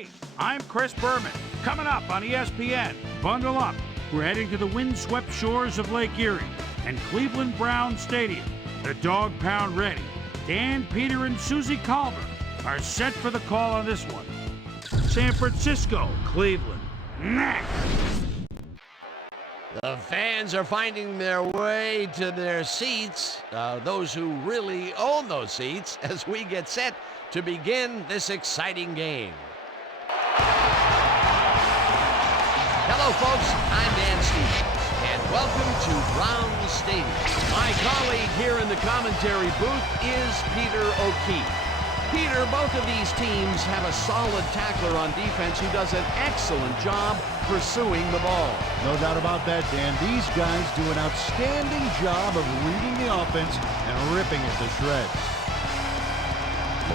Hey, I'm Chris Berman. Coming up on ESPN, bundle up. We're heading to the windswept shores of Lake Erie and Cleveland Browns Stadium. The Dog Pound ready. Dan, Peter, and Susie Colbert are set for the call on this one. San Francisco, Cleveland. Next. The fans are finding their way to their seats, those who really own those seats, as we get set to begin this exciting game. Hello, folks. I'm Dan Stevens, and welcome to Browns Stadium. My colleague here in the commentary booth is Peter O'Keefe. Peter, both of these teams have a solid tackler on defense who does an excellent job pursuing the ball. No doubt about that, Dan. These guys do an outstanding job of reading the offense and ripping it to shreds.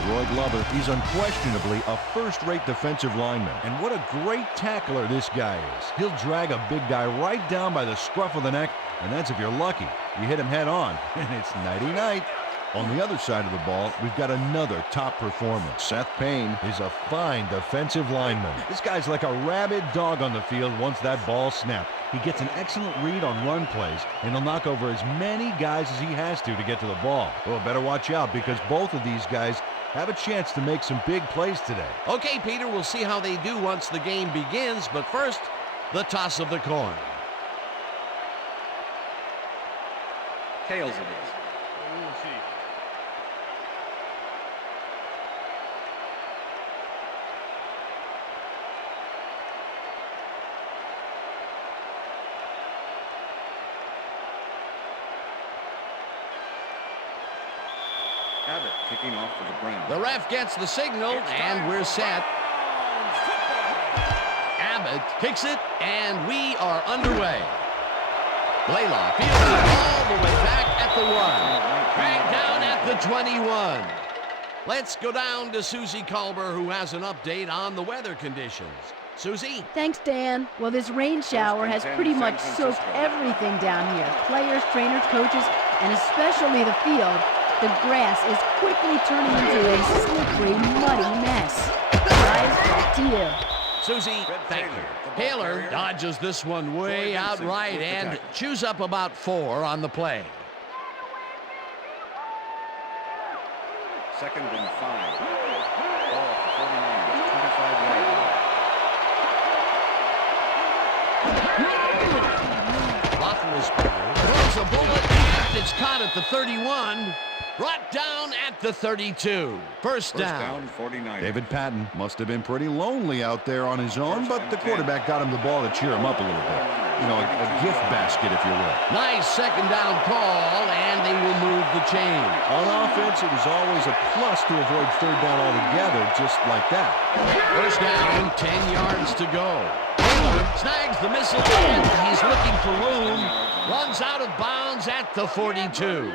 Leroy Glover, he's unquestionably a first-rate defensive lineman. And what a great tackler this guy is. He'll drag a big guy right down by the scruff of the neck, and that's if you're lucky. You hit him head on, and it's nighty-night. On the other side of the ball, we've got another top performer. Seth Payne is a fine defensive lineman. This guy's like a rabid dog on the field once that ball snapped. He gets an excellent read on run plays, and he'll knock over as many guys as he has to get to the ball. Well, better watch out because both of these guys have a chance to make some big plays today. Okay, Peter, we'll see how they do once the game begins, but first, the toss of the coin. Tails it is. Abbott kicking off for the Browns. The ref gets the signal, and we're set. Abbott kicks it, and we are underway. Blaylock fields it all the way back at the 1. Dragged down at the 21. Let's go down to Susie Colbert, who has an update on the weather conditions. Susie? Thanks, Dan. Well, this rain shower has pretty much soaked everything down here. Players, trainers, coaches, and especially the field. The grass is quickly turning into a slippery, muddy mess. Guys, back to you. Susie, thank you. Taylor dodges this one way out right and chews up about 4 on the play. 2nd and 5. Ball at the 49ers, 25-yard line. Roethlisberger throws a bullet, and it's caught at the 31. Brought down at the 32. First down. 49ers. David Patton must have been pretty lonely out there on his own, but the quarterback got him the ball to cheer him up a little bit. You know, a gift basket, if you will. Nice 2nd down call, and they will move the chain. On offense, it was always a plus to avoid 3rd down altogether, just like that. First down, 10 yards to go. Taylor snags the missile, and he's looking for room. Runs out of bounds at the 42.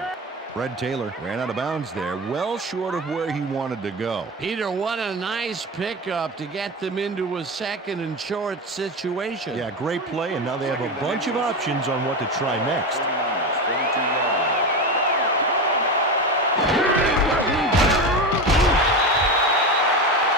Fred Taylor ran out of bounds there, well short of where he wanted to go. Peter, what a nice pickup to get them into a 2nd and short situation. Yeah, great play, and now they have a bunch of options on what to try next. 42 yards.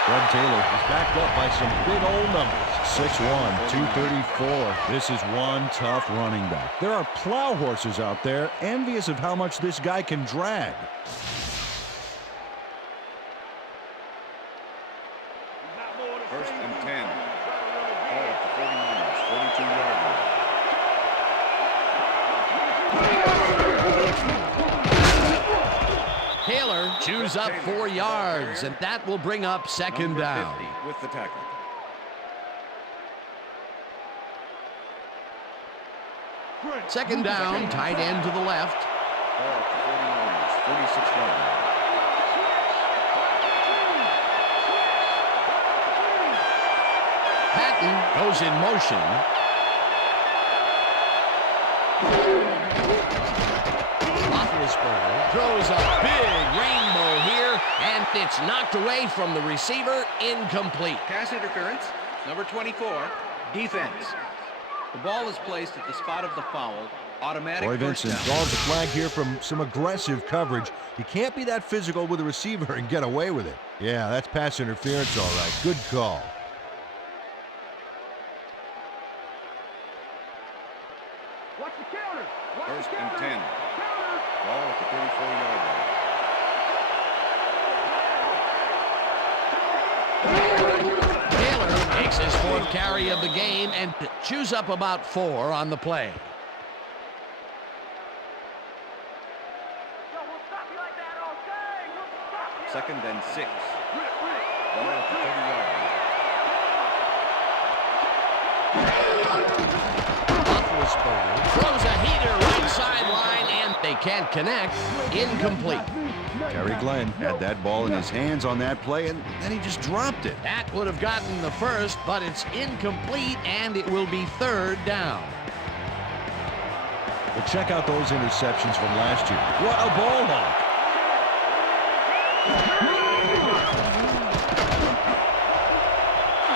Fred Taylor is backed up by some big old numbers. 6'1", 234. This is one tough running back. There are plow horses out there envious of how much this guy can drag. First and 10. Ball at the 49ers, 42-yard line. Taylor chews up 4 yards, and that will bring up 2nd down. 50 with the tackle. Second down, tight end to the left. Ball at the 49ers, 46-yard line. Patton goes in motion. Roethlisberger throws a big rainbow here, and it's knocked away from the receiver, incomplete. Pass interference, number 24, defense. The ball is placed at the spot of the foul. Automatic Troy first Vincent down. draws the flag here from some aggressive coverage. You can't be that physical with a receiver and get away with it. Yeah, that's pass interference, all right. Good call. First and 10. Ball at the 34-yard line. Taylor takes his fourth carry of the game and chews up about 4 on the play. Second and 6. Ball at the 30-yard line. Roethlisberger throws a heater right sideline, and they can't connect. Incomplete. Terry Glenn had that ball in his hands on that play, and then he just dropped it. That would have gotten the first, but it's incomplete, and it will be 3rd down. Well, check out those interceptions from last year. What a ball hawk.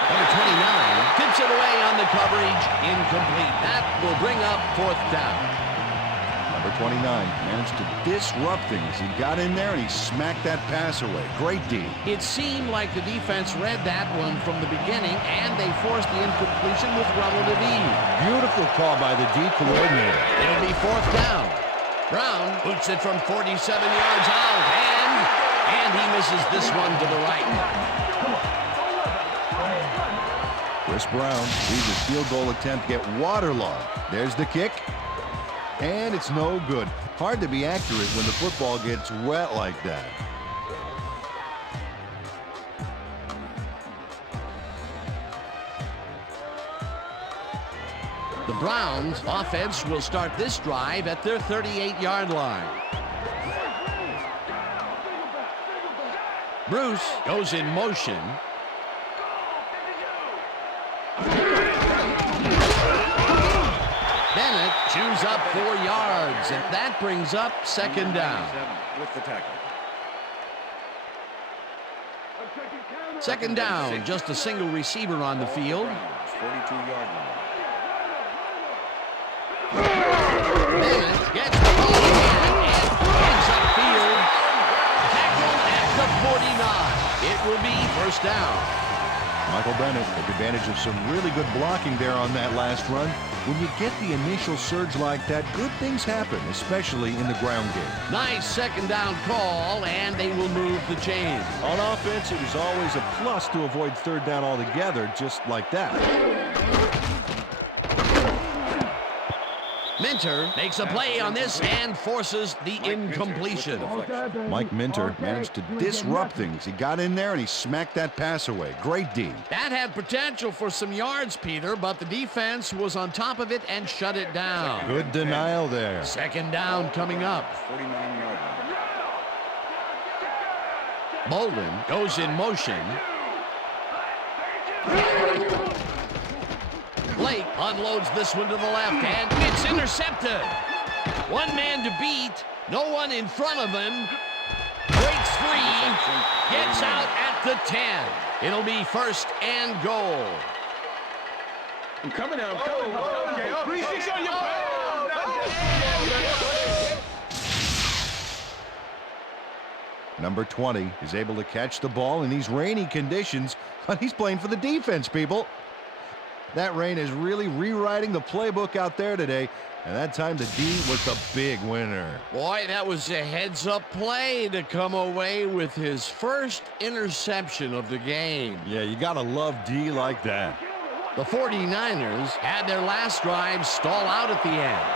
Number 29 tips it away on the coverage. Incomplete. That will bring up 4th down. Number 29 managed to disrupt things. He got in there and he smacked that pass away. Great D. It seemed like the defense read that one from the beginning, and they forced the incompletion with relative ease. Beautiful call by the D coordinator. It'll be 4th down. Brown boots it from 47 yards out, and he misses this one to the right. Chris Brown leaves his field goal attempt get waterlogged. There's the kick. And it's no good. Hard to be accurate when the football gets wet like that. The Browns offense will start this drive at their 38-yard line. Bruce goes in motion. Bennett chews up 4 yards, and that brings up 2nd down. With the tackle. 2nd down, just a single receiver on the field. 42-yard line. Bennett gets the ball again and heads upfield. Tackled at the 49. It will be 1st down. Michael Bennett took advantage of some really good blocking there on that last run. When you get the initial surge like that, good things happen, especially in the ground game. Nice 2nd down call, and they will move the chains. On offense, it was always a plus to avoid 3rd down altogether, just like that. Minter makes a play on this and forces the incompletion. Mike Minter managed to disrupt things. He got in there and he smacked that pass away. Great D. That had potential for some yards, Peter, but the defense was on top of it and shut it down. Good denial there. 2nd down coming up. 49-yard line. Bolden goes in motion. Blake unloads this one to the left, and it's intercepted. 1 man to beat, no one in front of him. Breaks free, gets out at the 10. It'll be 1st and goal. I'm coming out. Number 20 is able to catch the ball in these rainy conditions, but he's playing for the defense, people. That rain is really rewriting the playbook out there today, and that time the D was the big winner. Boy, that was a heads-up play to come away with his first interception of the game. Yeah, you gotta love D like that. The 49ers had their last drive stall out at the end.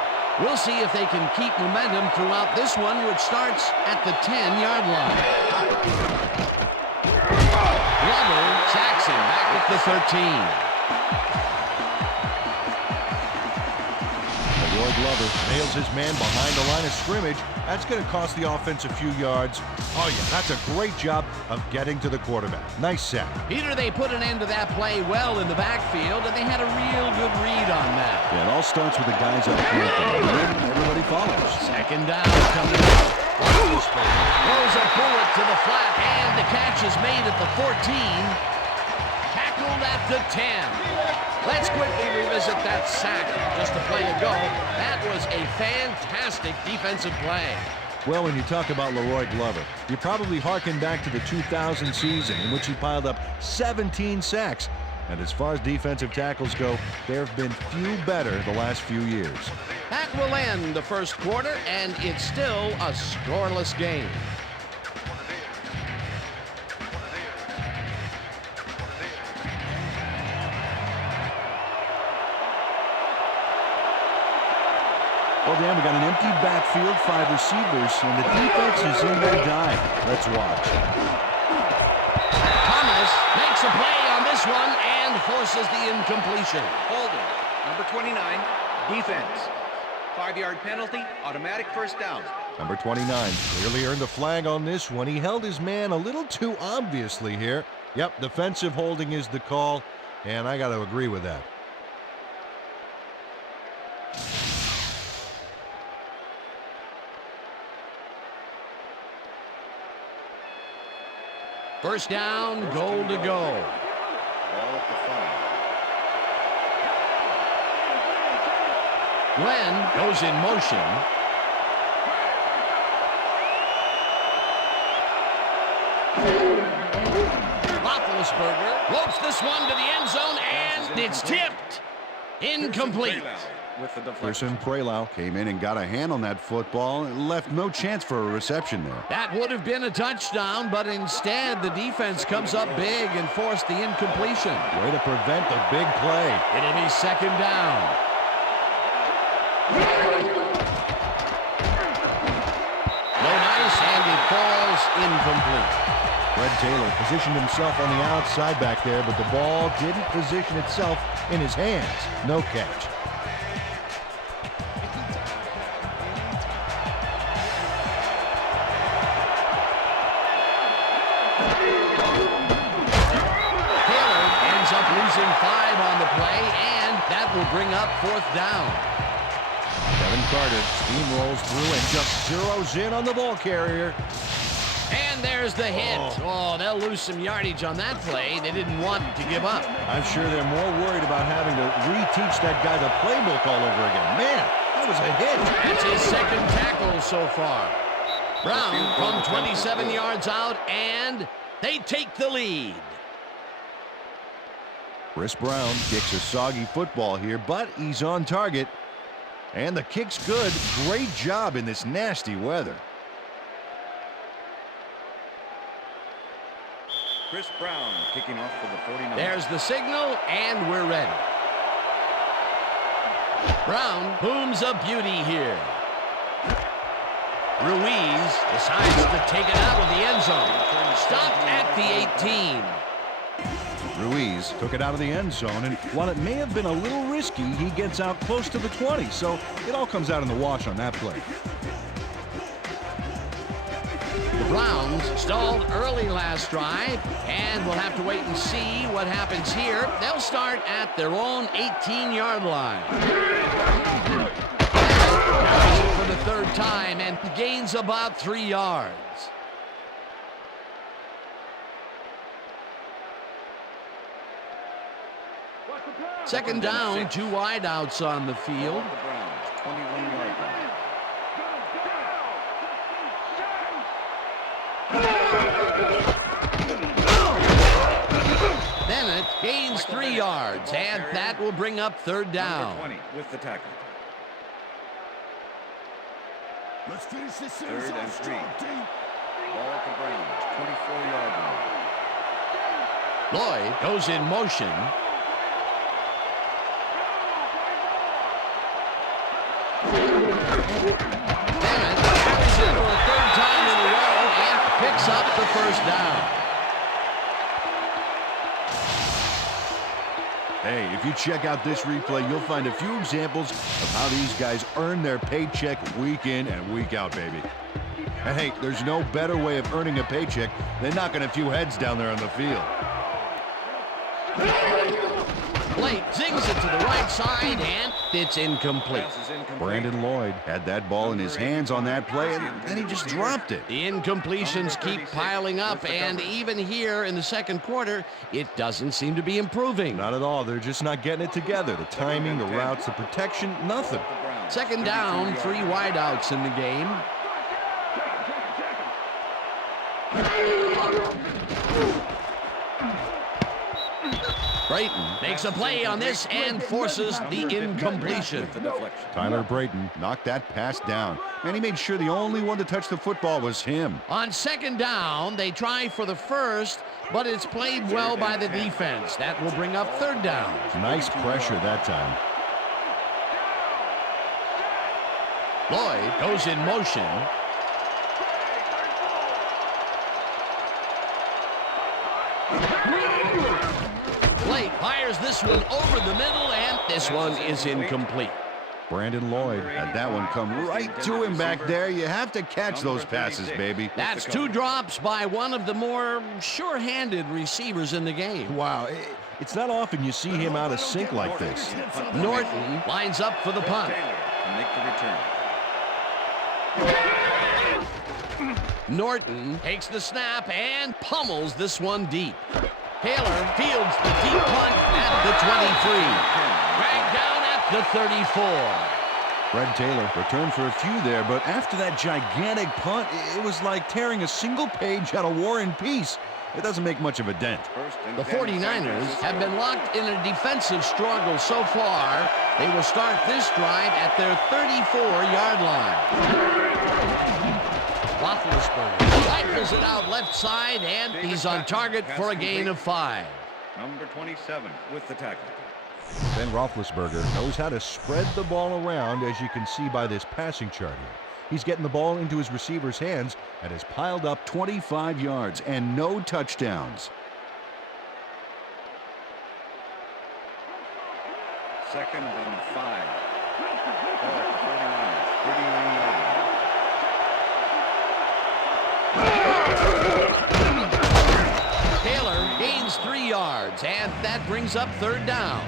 We'll see if they can keep momentum throughout this one, which starts at the 10-yard line. Glover sacks him back at the 13. Roy Glover nails his man behind the line of scrimmage. That's going to cost the offense a few yards. Oh, yeah, that's a great job of getting to the quarterback. Nice sack. Peter, they put an end to that play well in the backfield, and they had a real good read on that. Yeah, it all starts with the guys up front, and then everybody follows. 2nd down coming up. Throws a bullet to the flat, and the catch is made at the 14. Tackled at the 10. Let's quickly revisit that sack just a play ago. That was a fantastic defensive play. Well, when you talk about Leroy Glover, you probably harken back to the 2000 season in which he piled up 17 sacks. And as far as defensive tackles go, there have been few better the last few years. That That will end the first quarter, and it's still a scoreless game. Well, Dan, we got an empty backfield, 5 receivers, and the defense is in their dime. Let's watch. Thomas makes a play on this one and forces the incompletion. Holding. Number 29, defense. 5-yard penalty, automatic first down. Number 29 clearly earned the flag on this one. He held his man a little too obviously here. Yep, defensive holding is the call, and I got to agree with that. First down, goal to go. Ball at the 5. Glenn goes in motion. Roethlisberger floats this one to the end zone, and it's tipped. Incomplete. With the Pearson Prelau came in and got a hand on that football and left no chance for a reception there. That would have been a touchdown, but instead the defense comes up big and forced the incompletion. Way to prevent the big play. It'll be second down. No nice, and it falls incomplete. Fred Taylor positioned himself on the outside back there, but the ball didn't position itself in his hands. No catch. Losing 5 on the play, and that will bring up fourth down. Kevin Carter steamrolls through and just zeroes in on the ball carrier. And there's the hit. Oh, they'll lose some yardage on that play. They didn't want to give up. I'm sure they're more worried about having to reteach that guy the playbook all over again. Man, that was a hit. That's his second tackle so far. Brown from 27 yards out, and they take the lead. Chris Brown kicks a soggy football here, but he's on target. And the kick's good. Great job in this nasty weather. Chris Brown kicking off for the 49. There's the signal, and we're ready. Brown booms a beauty here. Ruiz decides to take it out of the end zone. Stopped at the 18. Ruiz took it out of the end zone, and while it may have been a little risky, he gets out close to the 20, so it all comes out in the wash on that play. The Browns stalled early last drive, and we'll have to wait and see what happens here. They'll start at their own 18-yard line. For the third time, and gains about 3 yards. Second down, 2 wideouts on the field. The Browns, 21-yard line. Bennett gains 3 yards, and that will bring up third down. Number 20 with the tackle. Let's finish this Third series and off 3. strong, team. Ball at the Browns, 24-yard line. Lloyd goes in motion. Bennett carries it for a third time in a row and picks up the first down. Hey, if you check out this replay, you'll find a few examples of how these guys earn their paycheck week in and week out, baby. And hey, there's no better way of earning a paycheck than knocking a few heads down there on the field. Blake zings it to the right side, and it's incomplete. Pass is incomplete. Brandon Lloyd had that ball in his hands on that play, and then he just dropped it. The incompletions keep piling up, and even here in the second quarter, it doesn't seem to be improving. Not at all. They're just not getting it together. The timing, the routes, the protection, nothing. The Browns, Second down, 3 wideouts in the game. Brayton makes a play on this and forces the incompletion. Tyler Brayton knocked that pass down, and he made sure the only one to touch the football was him. On second down, they try for the first, but it's played well by the defense. That will bring up third down. Nice pressure that time. Lloyd goes in motion. Blake fires this one over the middle, and this one is incomplete. Brandon Lloyd had that one come right to him back there. You have to catch those passes, baby. That's 2 drops by one of the more sure-handed receivers in the game. Wow, it's not often you see him out of sync like this. Norton lines up for the punt. Make the return. Norton takes the snap and pummels this one deep. Taylor fields the deep punt at the 23. Dragged down at the 34. Fred Taylor returned for a few there, but after that gigantic punt, it was like tearing a single page out of War and Peace. It doesn't make much of a dent. The 49ers have been locked in a defensive struggle so far. They will start this drive at their 34-yard line. Roethlisberger rifles it out left side, and he's on target for a gain of 5. Number 27 with the tackle. Ben Roethlisberger knows how to spread the ball around, as you can see by this passing chart here. He's getting the ball into his receiver's hands and has piled up 25 yards and no touchdowns. Second and 5. Ball at the 39 Taylor gains 3 yards, and that brings up third down.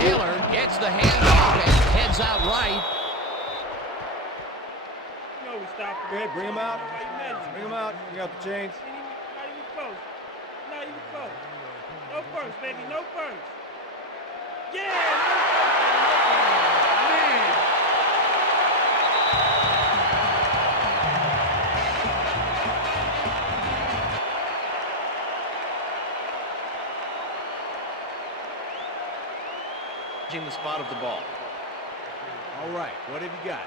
Taylor gets the handoff and heads out right. No, we stop. Go ahead, bring him out. Bring him out. You got the chains. Not even close. Not even close. No first, baby. No first. Yeah! Man! The spot of the ball. All right, what have you got?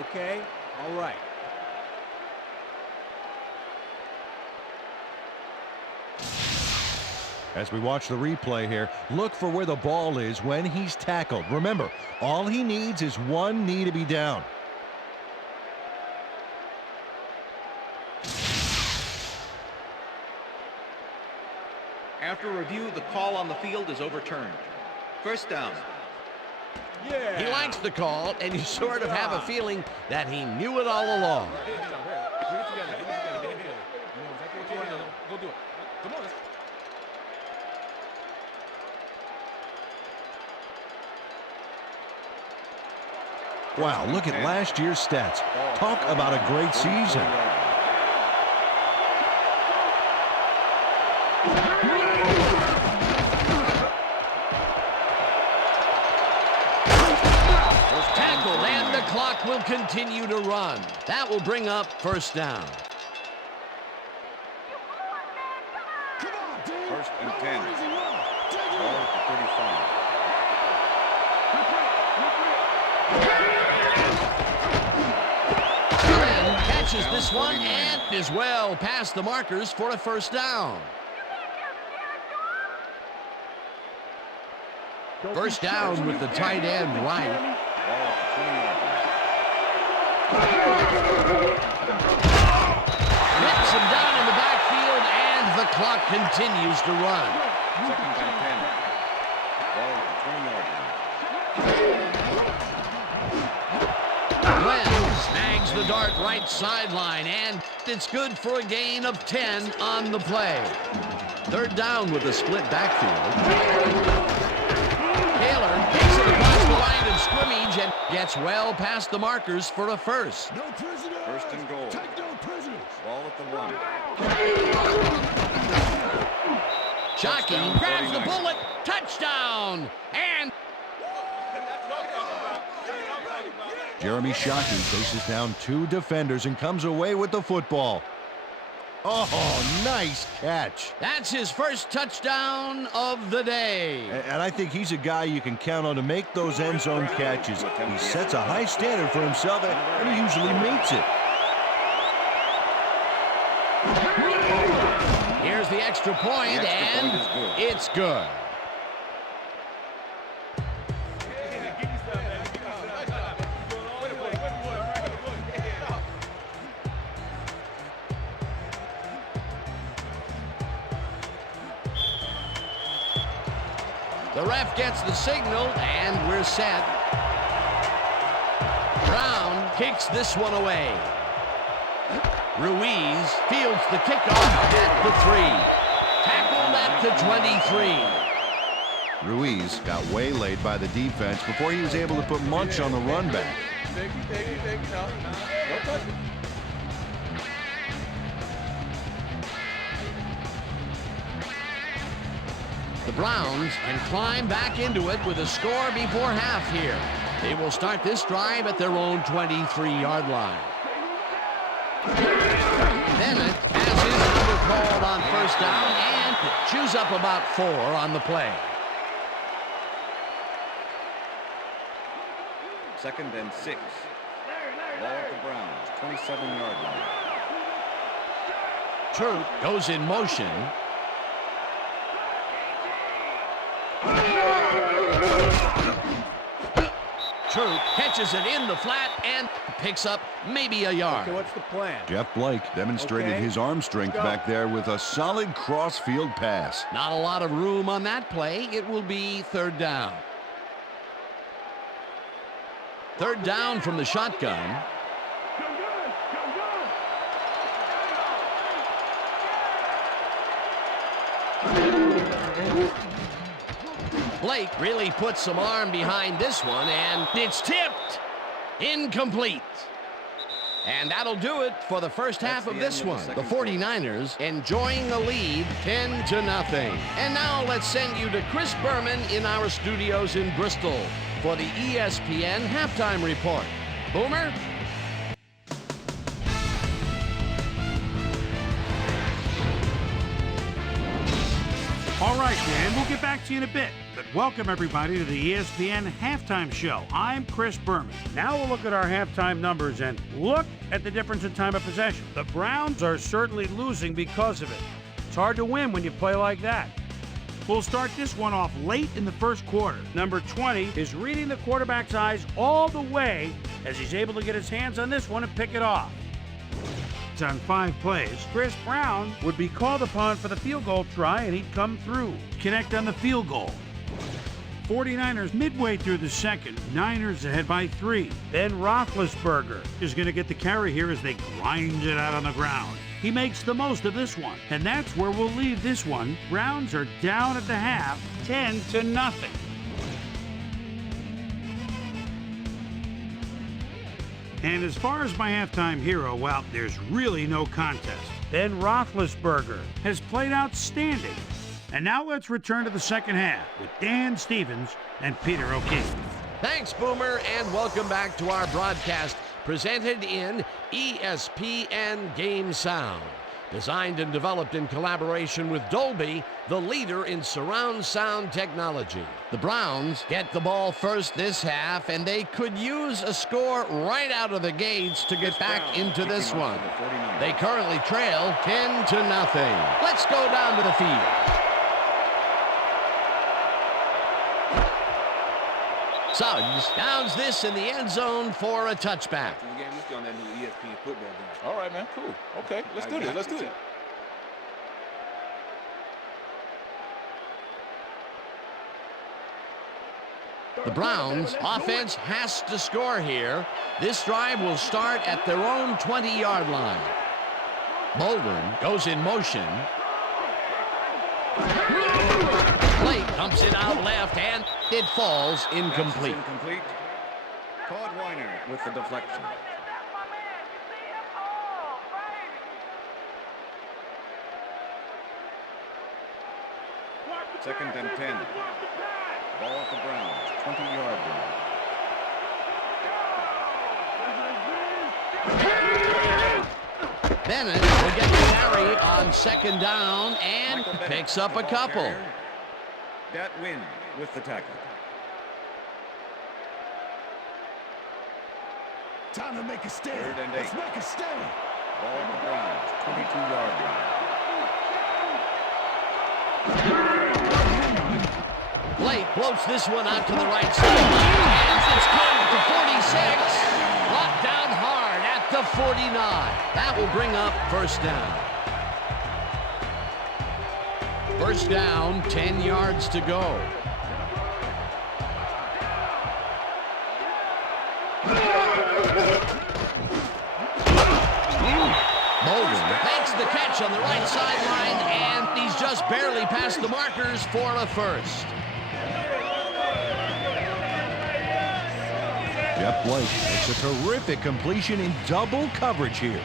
Okay, all right. As we watch the replay here, look for where the ball is when he's tackled. Remember, all he needs is one knee to be down. After review, the call on the field is overturned. First down. Yeah. He likes the call, and you sort of have a feeling that he knew it all along. Wow, look at last year's stats. Talk about a great season. Tackled, and the clock will continue to run. That will bring up first down. First and 10. Ball at the 35. Glenn catches this one and is well past the markers for a first down. First down with the tight end right. Ball at the 20-yard line. Hits him down in the backfield, and the clock continues to run. Second and 10. Ball at the 20-yard line. Glenn snags the dart right sideline, and it's good for a gain of 10 on the play. Third down with a split backfield. Taylor takes it across the line of scrimmage and gets well past the markers for a first. No prisoners. First and goal. Take no prisoners. Ball at the 1. Shockey Touchdown, grabs the 49ers. bullet. Touchdown. And Jeremy Shockey faces down 2 defenders and comes away with the football. Oh, nice catch. that's his first touchdown of the day. And I think he's a guy you can count on to make those end zone catches. He sets a high standard for himself, and he usually meets it. Here's the extra point, The extra and point is good. it's good. The ref gets the signal, and we're set. Brown kicks this one away. Ruiz fields the kickoff at the 3. Tackled at the 23. Ruiz got waylaid by the defense before he was able to put Munch on the run back. The Browns can climb back into it with a score before half here. They will start this drive at their own 23-yard line. Bennett has his number called on first down and chews up about 4 on the play. 2nd and 6. Ball at the Browns, 27-yard line. Troop goes in motion. Troop catches it in the flat and picks up maybe a yard. Okay, what's the plan? Jeff Blake demonstrated Okay. his arm strength back there with a solid cross-field pass. Not a lot of room on that play. It will be 3rd down. 3rd down from the shotgun. Blake really put some arm behind this one, and it's tipped. Incomplete. And that'll do it for the first half of this one. The 49ers enjoying the lead 10-0. And now let's send you to Chris Berman in our studios in Bristol for the ESPN Halftime Report. Boomer? All right, Dan, we'll get back to you in a bit. But welcome, everybody, to the ESPN Halftime Show. I'm Chris Berman. Now we'll look at our halftime numbers and look at the difference in time of possession. The Browns are certainly losing because of it. It's hard to win when you play like that. We'll start this one off late in the first quarter. Number 20 is reading the quarterback's eyes all the way as he's able to get his hands on this one and pick it off. On 5 plays, Chris Brown would be called upon for the field goal try, and he'd come through. Connect on the field goal. 49ers midway through the second, Niners ahead by 3. Ben Roethlisberger is going to get the carry here as they grind it out on the ground. He makes the most of this one, and that's where we'll leave this one. Browns are down at the half, 10-0. And as far as my halftime hero, well, there's really no contest. Ben Roethlisberger has played outstanding. And now let's return to the second half with Dan Stevens and Peter O'Keefe. Thanks, Boomer, and welcome back to our broadcast presented in ESPN Game Sound. Designed and developed in collaboration with Dolby, the leader in surround sound technology. The Browns get the ball first this half, and they could use a score right out of the gates to get back into this one. They currently trail 10-0. Let's go down to the field. Suggs downs this in the end zone for a touchback. All right, man. Cool. Okay, let's do this. Let's do it. The Browns offense has to score here. This drive will start at their own 20-yard line. Bolden goes in motion. Blake dumps it out left, and it falls incomplete. Incomplete. Todd Weiner with the deflection. 2nd and 10. Ball at the Browns, 20-yard line. Bennett will get the carry on 2nd down and picks up a couple. Dat Win with the tackle. Time to make a stand. 3rd and 8. Let's make a stand. Ball at the Browns, 22-yard line. Blake floats this one out to the right side. And it's caught at the 46. Brought down hard at the 49. That will bring up 1st down. 1st down, 10 yards to go. Mullen makes the catch on the right sideline, and he's just barely past the markers for a 1st. Jeff Blake makes a terrific completion in double coverage here.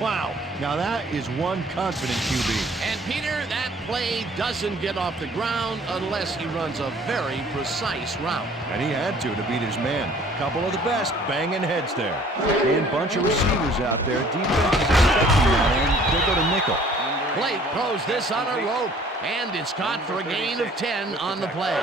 Wow, now that is one confident QB. And Peter, that play doesn't get off the ground unless he runs a very precise route. And he had to beat his man. Couple of the best banging heads there. And bunch of receivers out there. Defense is expecting that, and they go to nickel. Blake throws this on a rope, and it's caught for a gain of 10 on the play.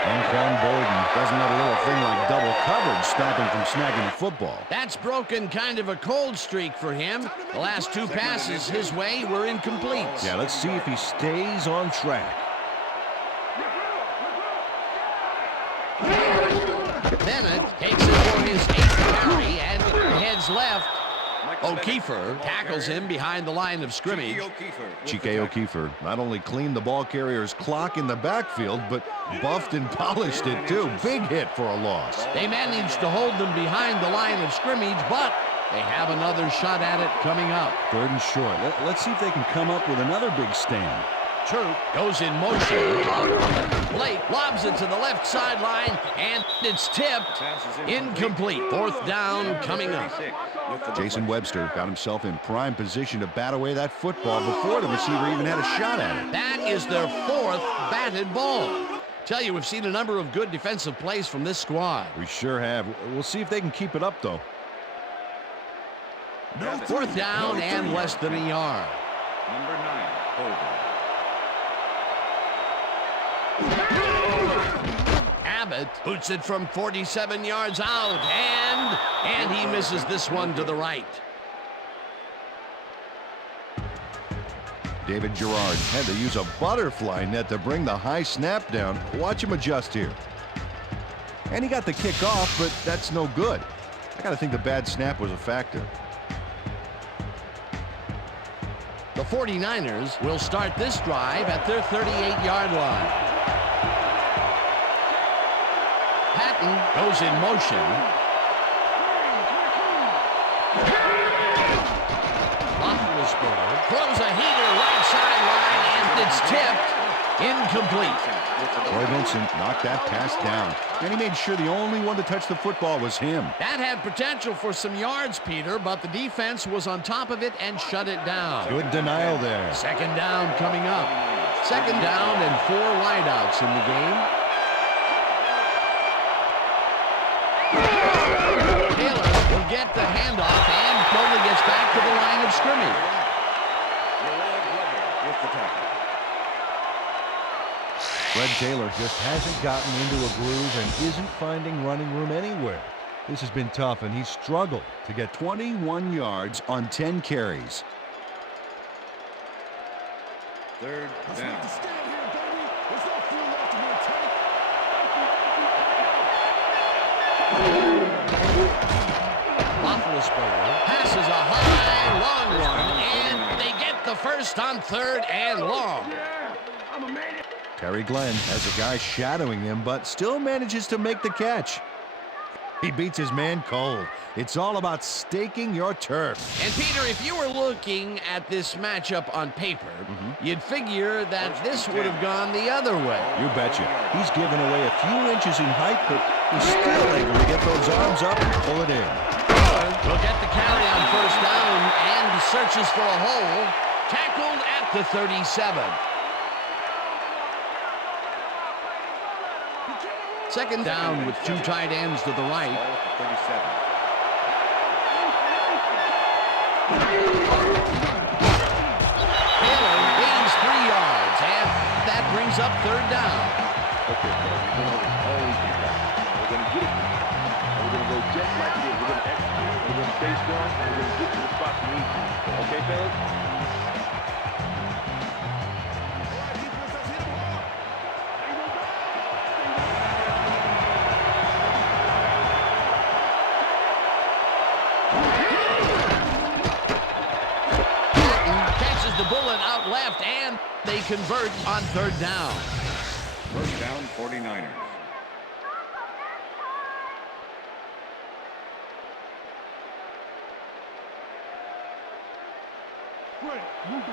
Anquan Boldin doesn't let a little thing like double coverage stop him from snagging the football. That's broken kind of a cold streak for him. The last 2 passes his way were incomplete. Yeah, let's see if he stays on track. Bennett takes it for his 8th carry and heads left. O'Keefer tackles him behind the line of scrimmage. Chike O'Keefer not only cleaned the ball carrier's clock in the backfield, but buffed and polished it too. Big hit for a loss. They managed to hold them behind the line of scrimmage, but they have another shot at it coming up. 3rd and short. Let's see if they can come up with another big stand. Troop goes in motion. Blake lobs it to the left sideline, and it's tipped. Incomplete. 4th down coming up. Jason Webster got himself in prime position to bat away that football before the receiver even had a shot at it. That is their 4th batted ball. Tell you, we've seen a number of good defensive plays from this squad. We sure have. We'll see if they can keep it up, though. 4th down and less than a yard. Number 9, Holden. Abbott boots it from 47 yards out, and he misses this one to the right. David Gerard had to use a butterfly net to bring the high snap down. Watch him adjust here. And he got the kick off, but that's no good. I got to think the bad snap was a factor. The 49ers will start this drive at their 38-yard line. Patton goes in motion. Roethlisberger throws a heater right sideline, and it's tipped. Incomplete. Troy Vincent knocked that pass down, and he made sure the only one to touch the football was him. That had potential for some yards, Peter, but the defense was on top of it and shut it down. Good denial there. 2nd down coming up. 2nd down and 4 wideouts in the game. Taylor will get the handoff and only gets back to the line of scrimmage. With the tackle. Fred Taylor just hasn't gotten into a groove and isn't finding running room anywhere. This has been tough, and he's struggled to get 21 yards on 10 carries. 3rd down. Roethlisberger passes a high, long one, and they get the 1st on 3rd and long. Terry Glenn has a guy shadowing him, but still manages to make the catch. He beats his man cold. It's all about staking your turf. And Peter, if you were looking at this matchup on paper, you'd figure that this would have gone the other way. You betcha. He's given away a few inches in height, but he's still able to get those arms up and pull it in. Will get the carry on 1st down and searches for a hole. Tackled at the 37. Second down with two tight ends to the right. Ball at the 37. Taylor gains 3 yards, and that brings up third down. Okay, so we're going to always do that. We're going to get it. We're going to go just like it is. We're going to execute. We're going to stay strong. And we're going to get to the spot we need to. Okay, fellas? Catches the bullet out left, and they convert on third down. First down, 49ers.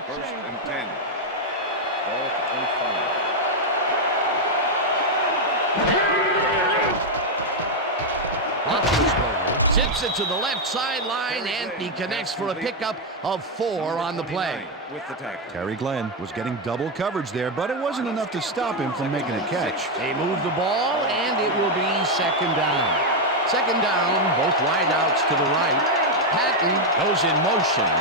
First and 10. Ball at the 25. Roethlisberger zips it to the left sideline, and he connects for a pickup of 4 on the play. With the tackle. Terry Glenn was getting double coverage there, but it wasn't enough to stop him from making a catch. They move the ball, and it will be second down. Second down, both wideouts to the right. Patton goes in motion.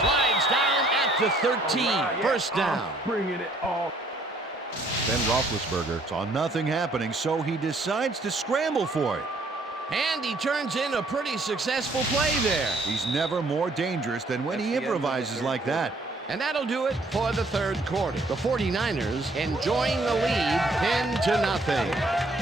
Slides down at the 13. First down. Bringing it all. Then Roethlisberger saw nothing happening, so he decides to scramble for it. And he turns in a pretty successful play there. He's never more dangerous than when he improvises like that. And that'll do it for the third quarter. The 49ers enjoying the lead 10-0.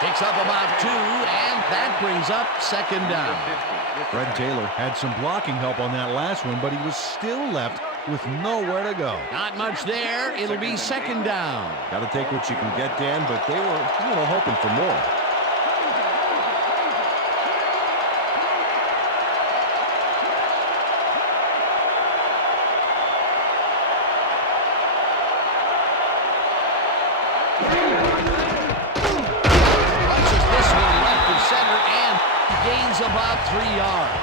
Picks up about 2, and that brings up second down. Fred Taylor had some blocking help on that last one, but he was still left with nowhere to go. Not much there. It'll be second down. Got to take what you can get, Dan, but they were, hoping for more. About 3 yards.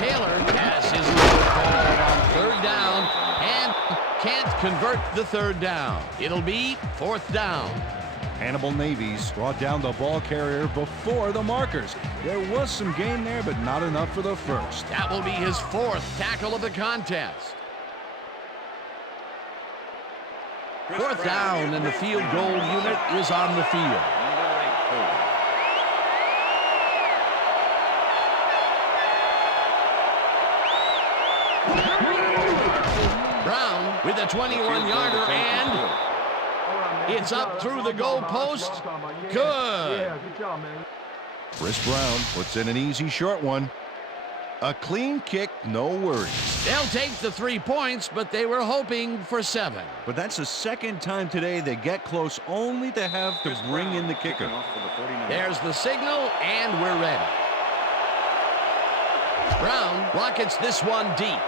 Taylor has his ball on third down and can't convert the third down. It'll be fourth down. Hannibal Navies brought down the ball carrier before the markers. There was some gain there, but not enough for the first. That will be his 4th tackle of the contest. Fourth down, and the field goal unit is on the field. Brown with a 21-yarder, and it's up through the goalpost. Good. Chris Brown puts in an easy short one. A clean kick, no worries. They'll take the 3 points, but they were hoping for 7. But that's the second time today they get close, only to have to bring in the kicker. There's the signal, and we're ready. Brown rockets this one deep.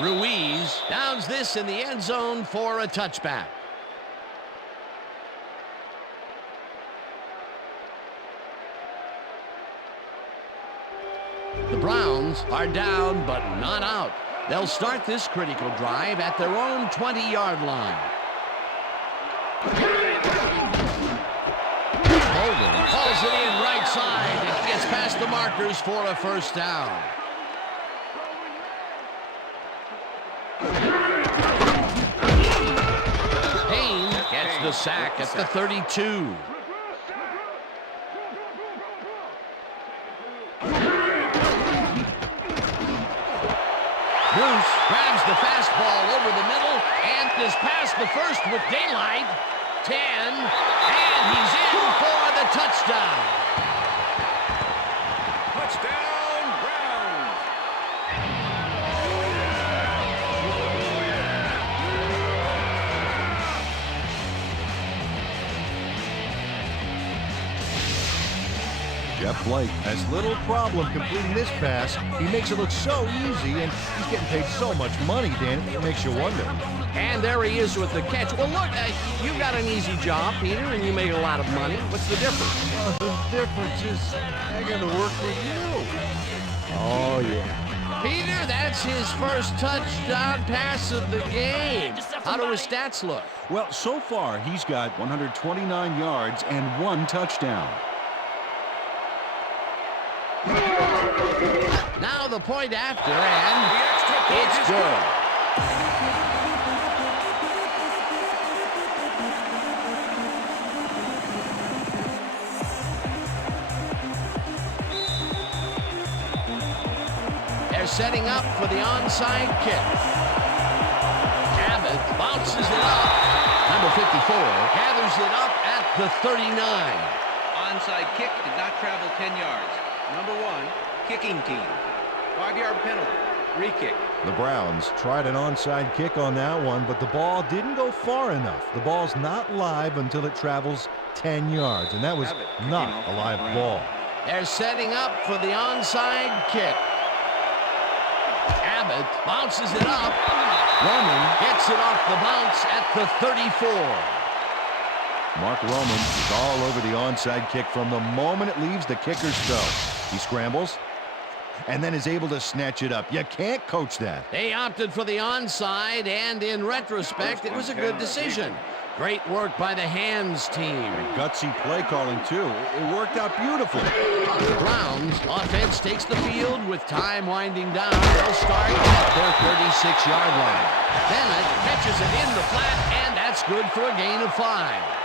Ruiz downs this in the end zone for a touchback. The Browns are down, but not out. They'll start this critical drive at their own 20-yard line. Holden hauls it in right side and gets past the markers for a first down. Payne gets the sack at the 32. Bruce grabs the fastball over the middle and is past the first with daylight. 10, and he's in for the touchdown. Touchdown, Browns. Jeff Blake has little problem completing this pass. He makes it look so easy, and he's getting paid so much money, Dan, it makes you wonder. And there he is with the catch. Well, look, you've got an easy job, Peter, and you make a lot of money. What's the difference? Well, the difference is I got to work with you. Oh, yeah. Peter, that's his first touchdown pass of the game. How do his stats look? Well, so far, he's got 129 yards and 1 touchdown. Now the point after, and it's good. They're setting up for the onside kick. Abbott bounces it up. Number 54 gathers it up at the 39. Onside kick did not travel 10 yards. Number 1, kicking team. 5-yard penalty. Re-kick. The Browns tried an onside kick on that one, but the ball didn't go far enough. The ball's not live until it travels 10 yards, and that was not a live ball. They're setting up for the onside kick. Abbott bounces it up. Roman gets it off the bounce at the 34. Mark Roman is all over the onside kick from the moment it leaves the kicker's toe. He scrambles and then is able to snatch it up. You can't coach that. They opted for the onside, and in retrospect, it was a good decision. Great work by the hands team. And gutsy play calling, too. It worked out beautifully. The Browns offense takes the field with time winding down. They'll start at their 36-yard line. Bennett catches it in the flat, and that's good for a gain of 5.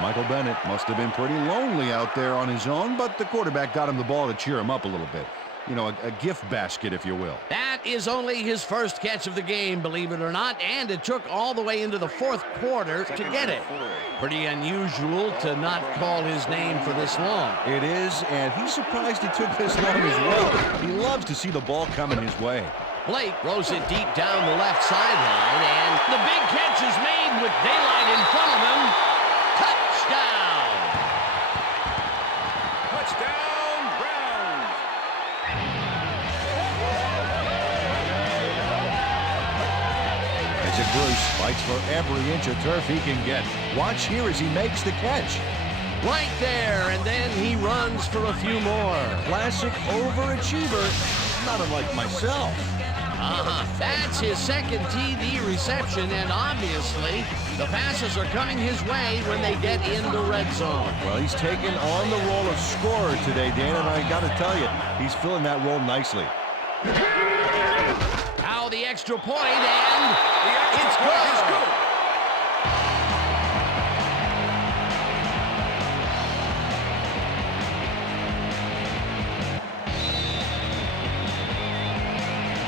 Michael Bennett must have been pretty lonely out there on his own, but the quarterback got him the ball to cheer him up a little bit. You know, a gift basket, if you will. That is only his first catch of the game, believe it or not, and it took all the way into the 4th quarter to get it. Pretty unusual to not call his name for this long. It is, and he's surprised it took this long as well. He loves to see the ball coming his way. Blake throws it deep down the left sideline, and the big catch is made with daylight in front of him. Touchdown! Touchdown, Browns! Isaac Bruce fights for every inch of turf he can get. Watch here as he makes the catch. Right there, and then he runs for a few more. Classic overachiever, not unlike myself. That's his second TD reception, and obviously the passes are coming his way when they get in the red zone. Well, he's taken on the role of scorer today, Dan, and I got to tell you, he's filling that role nicely. Now the extra point, and it's good.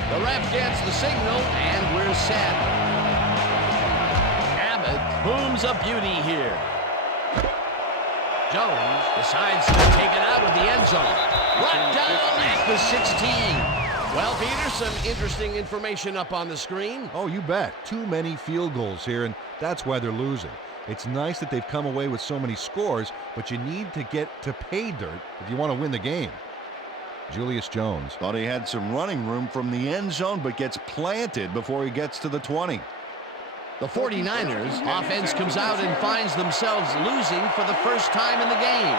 The ref gets the signal, and we're set. Abbott booms a beauty here. Jones decides to take it out of the end zone. Brought down at the 16. Well, Peter, some interesting information up on the screen. Oh, you bet. Too many field goals here, and that's why they're losing. It's nice that they've come away with so many scores, but you need to get to pay dirt if you want to win the game. Julius Jones thought he had some running room from the end zone, but gets planted before he gets to the 20. The 49ers offense comes out and finds themselves losing for the first time in the game.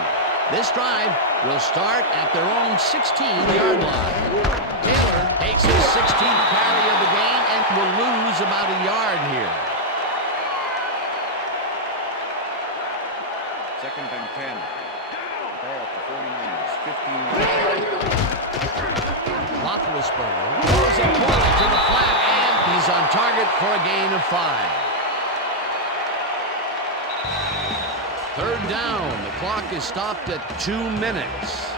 This drive will start at their own 16-yard line. Taylor takes his 16th carry of the game and will lose about a yard here. 2nd and 10. Ball at the 49ers, 15. Roethlisberger throws a bullet to the flat, and he's on target for a gain of 5. 3rd down. The clock is stopped at 2 minutes.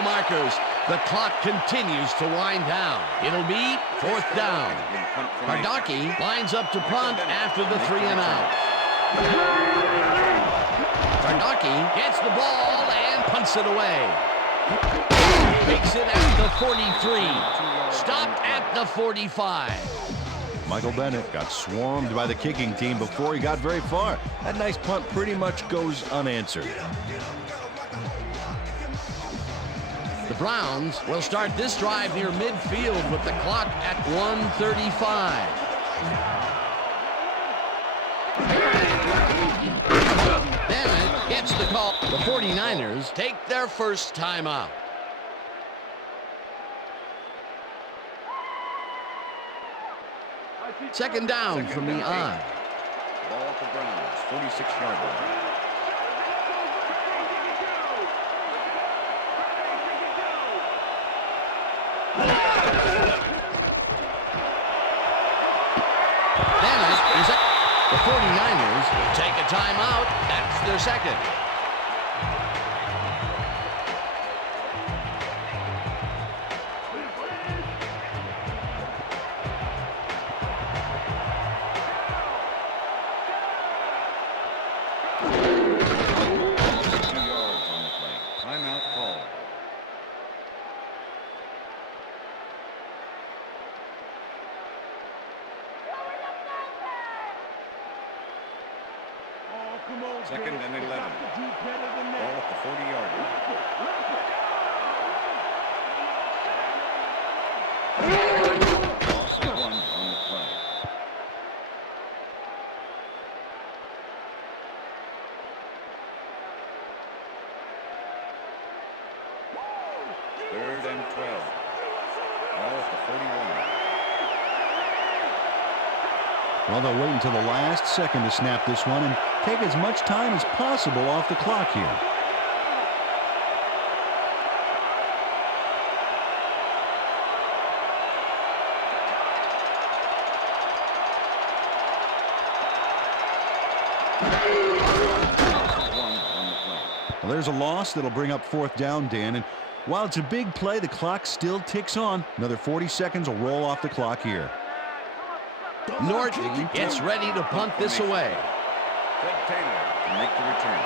the markers. The clock continues to wind down. It'll be 4th down. Bardaki lines up to punt after the 3 and out. Bardaki gets the ball and punts it away. Takes it at the 43. Stopped at the 45. Michael Bennett got swarmed by the kicking team before he got very far. That nice punt pretty much goes unanswered. The Browns will start this drive near midfield with the clock at 1:35. Bennett gets the call. The 49ers take their first timeout. Second down from the I. Ball at the Browns, 46-yard line. Bennett is at the 49ers will take a timeout. That's their second. Second and 11. Ball at the 40-yard line. Loss of 1 on the play. Third and 12. Ball at the 41. Well, they'll wait until the last second to snap this one and take as much time as possible off the clock here. Well, there's a loss that'll bring up 4th down, Dan, and while it's a big play, the clock still ticks on. Another 40 seconds will roll off the clock here. Norton gets ready to punt this away. Fred Taylor to make the return.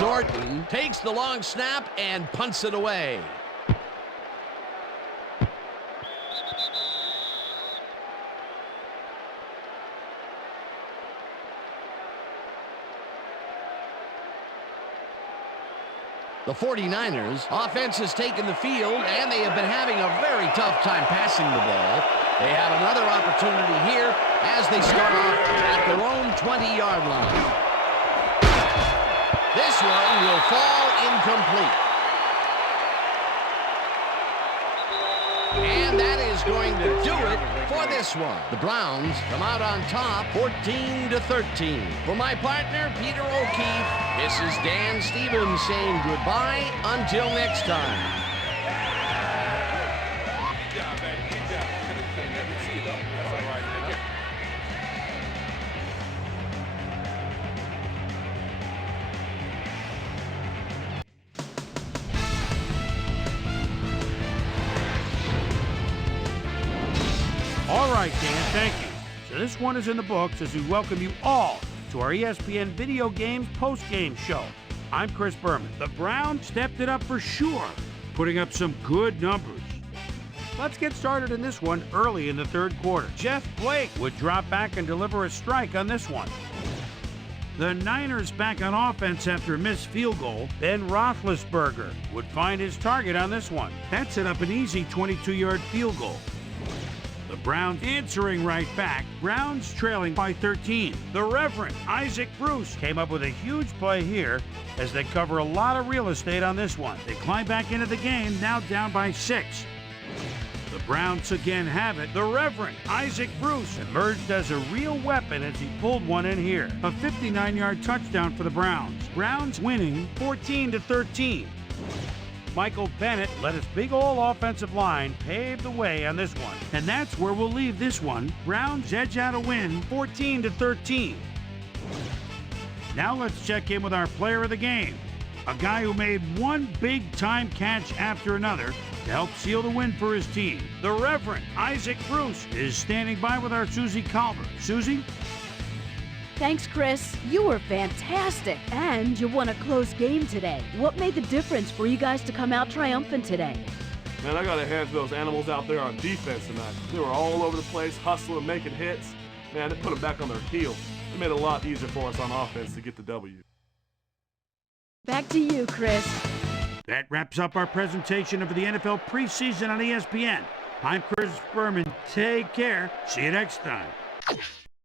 Norton takes the long snap and punts it away. The 49ers offense has taken the field, and they have been having a very tough time passing the ball. They have another opportunity here as they start off at their own 20-yard line. This one will fall incomplete. And that is going to do it for this one. The Browns come out on top 14-13. For my partner, Peter O'Keefe, this is Dan Stevens saying goodbye until next time. All right, Dan, thank you. So this one is in the books as we welcome you all to our ESPN Video Games post-game show. I'm Chris Berman. The Browns stepped it up for sure, putting up some good numbers. Let's get started in this one early in the third quarter. Jeff Blake would drop back and deliver a strike on this one. The Niners back on offense after a missed field goal. Ben Roethlisberger would find his target on this one. That set up an easy 22-yard field goal. The Browns answering right back. Browns trailing by 13. The Reverend Isaac Bruce came up with a huge play here as they cover a lot of real estate on this one. They climb back into the game, now down by 6. The Browns again have it. The Reverend Isaac Bruce emerged as a real weapon as he pulled one in here. A 59-yard touchdown for the Browns. Browns winning 14-13. Michael Bennett led his big all offensive line pave the way on this one. And that's where we'll leave this one. Browns edge out a win 14-13. Now let's check in with our player of the game. A guy who made one big-time catch after another to help seal the win for his team. The Reverend Isaac Bruce is standing by with our Susie Calvert. Susie? Thanks, Chris. You were fantastic. And you won a close game today. What made the difference for you guys to come out triumphant today? Man, I got to hand to those animals out there on defense tonight. They were all over the place, hustling, making hits. Man, they put them back on their heels. It made it a lot easier for us on offense to get the W. Back to you, Chris. That wraps up our presentation of the NFL preseason on ESPN. I'm Chris Berman. Take care. See you next time.